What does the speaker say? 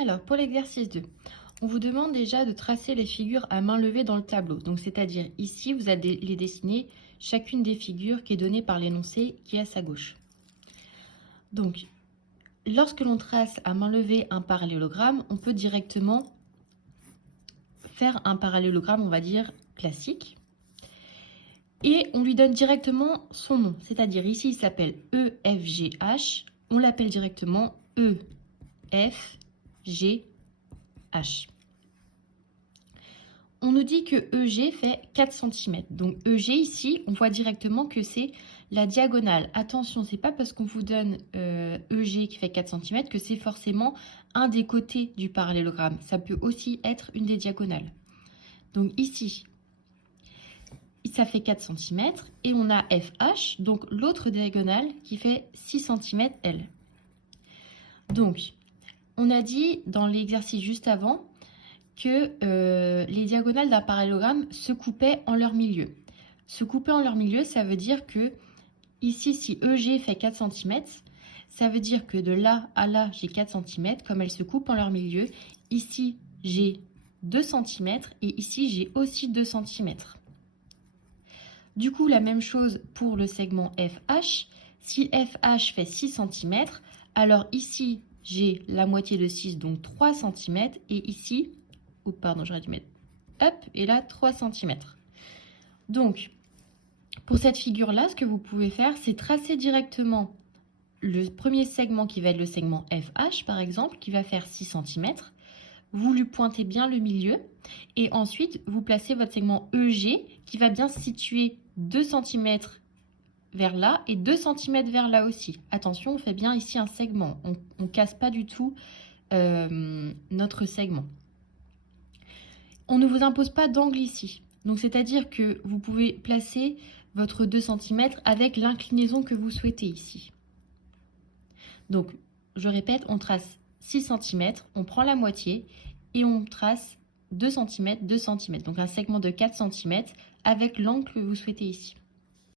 Alors, pour l'exercice 2, on vous demande déjà de tracer les figures à main levée dans le tableau. Donc, c'est-à-dire ici, vous allez les dessiner chacune des figures qui est donnée par l'énoncé qui est à sa gauche. Donc, lorsque l'on trace à main levée un parallélogramme, on peut directement faire un parallélogramme, on va dire, classique. Et on lui donne directement son nom. C'est-à-dire ici, il s'appelle EFGH. On l'appelle directement EFGH. On nous dit que EG fait 4 cm. Donc EG ici, on voit directement que c'est la diagonale. Attention, c'est pas parce qu'on vous donne EG qui fait 4 cm que c'est forcément un des côtés du parallélogramme. Ça peut aussi être une des diagonales. Donc ici, ça fait 4 cm et on a FH, donc l'autre diagonale qui fait 6 cm elle. Donc, on a dit dans l'exercice juste avant que les diagonales d'un parallélogramme se coupaient en leur milieu. Se couper en leur milieu, ça veut dire que ici, si EG fait 4 cm, ça veut dire que de là à là, j'ai 4 cm, comme elles se coupent en leur milieu. Ici, j'ai 2 cm et ici, j'ai aussi 2 cm. Du coup, la même chose pour le segment FH. Si FH fait 6 cm, alors ici, j'ai la moitié de 6, donc 3 cm. Et ici, pardon, j'aurais dû mettre up, et là, 3 cm. Donc, pour cette figure-là, ce que vous pouvez faire, c'est tracer directement le premier segment qui va être le segment FH, par exemple, qui va faire 6 cm. Vous lui pointez bien le milieu et ensuite vous placez votre segment EG qui va bien se situer 2 cm vers là et 2 cm vers là aussi. Attention, on fait bien ici un segment, on ne casse pas du tout notre segment. On ne vous impose pas d'angle ici, donc c'est-à-dire que vous pouvez placer votre 2 cm avec l'inclinaison que vous souhaitez ici. Donc, je répète, on trace 6 cm, on prend la moitié et on trace 2 cm, 2 cm. Donc un segment de 4 cm avec l'angle que vous souhaitez ici.